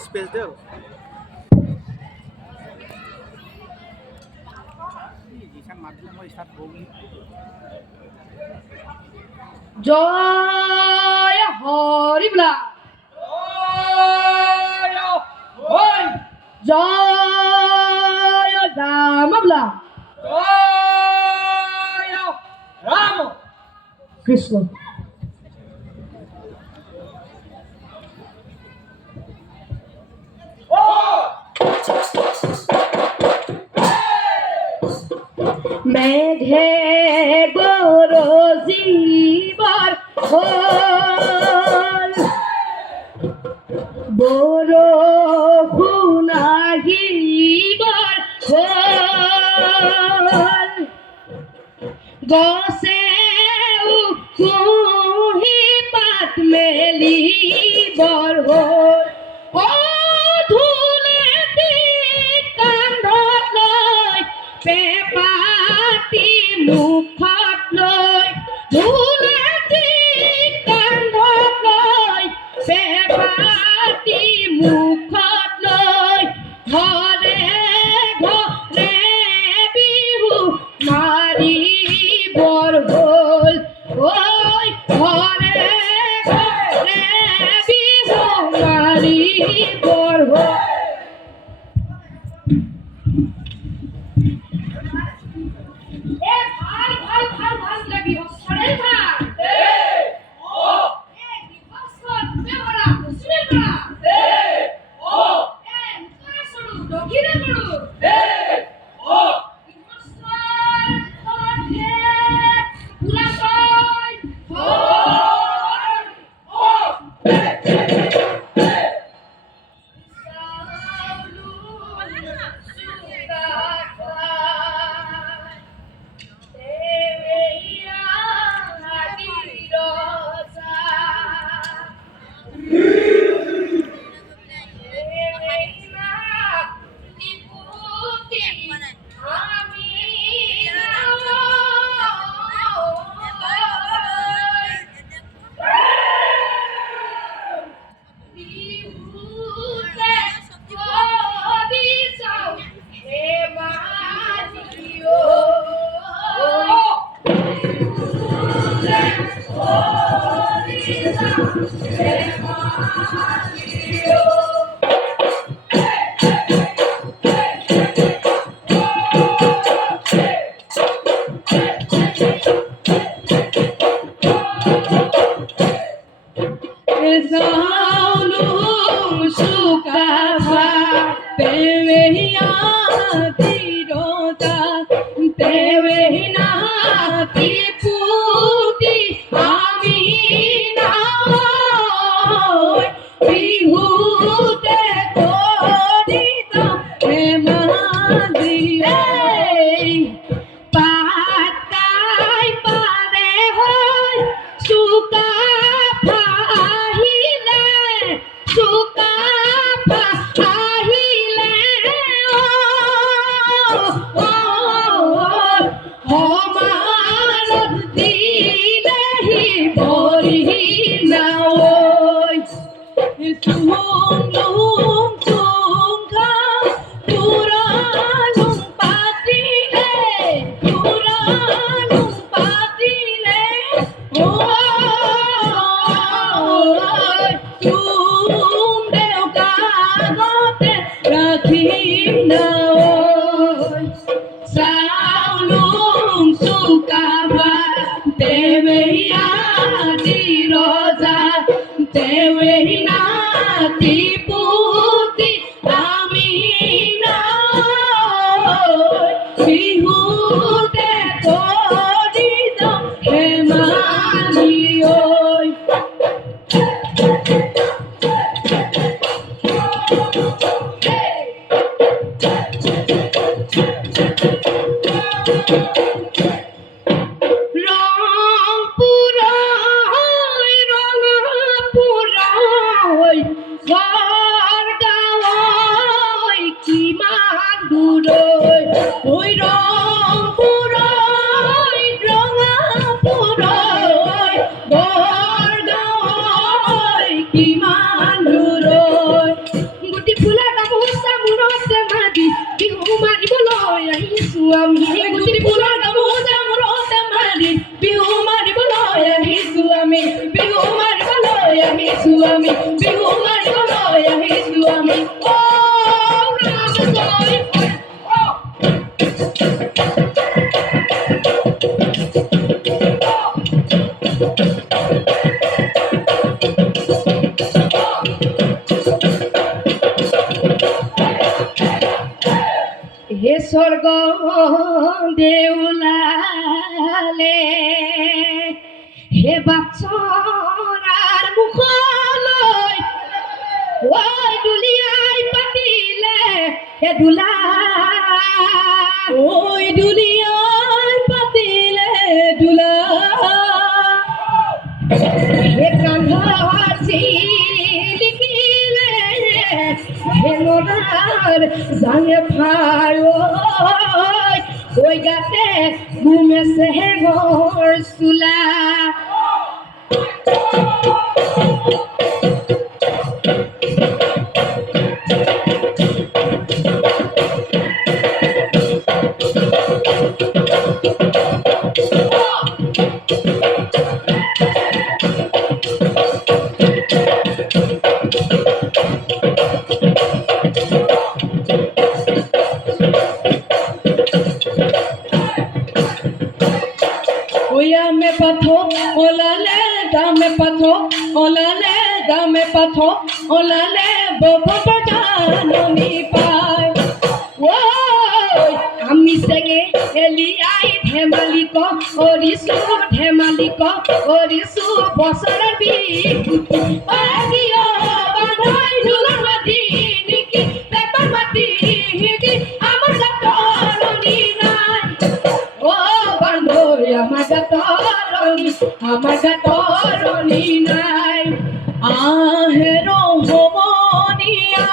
Space deu. জয় হরিবলা জয় রামবলা রাম কৃষ্ণ মেঘে বরজিবার হল বরষুণ আহিবার হল গছে কুহি পাত মেলিবৰ হল ও ধুলেতি কান্ধত লৈ পেপাতি মুখত লৈ ধুলেতি কান্ধত লৈ পেপাতি মুখত লৈ ঘৰে ঘৰে বিহু মাৰিবৰ হ'ল ঐ ঘৰে ঘৰে বিহু মাৰিবৰ হ'ল দূৰৈ ঐ ৰংপুৰৈ ৰঙাপুৰৈ বৰগাঁৱৈ কিমান দূৰৈ গুটি ফুলা গামোচা মূৰতে মাৰি বিহু মাৰিবলৈ আহিছো আমি গুটি ফুলা গামোচা মূৰতে মাৰি বিহু মাৰিবলৈ আহিছো আমি বিহু মাৰিবলৈ আহিছো আমি বিহু মাৰিবলৈ আহিছো আমি ও ৰাম জয় হে স্বর্গ দেউলালে হে বাচ্চৰাৰ মুখলৈ ওই দুলিয়াই পাতিলে হে দুলা ওই দুলিয়াই পাতিলে দুলা হে কান্ধৰ লিখিলে হে লৰাৰ জানে ভাই ওই গাতে ঘুমেছে হে ঘৰ চোলা me patho olale dame patho olale dame patho olale bobo janoni pai ওই আমি সেগে এলিয়াই ধেমালিক অরিসু ধেমালিক অরিসু বছরের বিহু দিও বানাই দুলার মাটি নিকি পেপার মাটি হিদি আমার গাতরনি নাই ও বান্ধব আমার গাতরনি নাই আহেরো হবনিয়া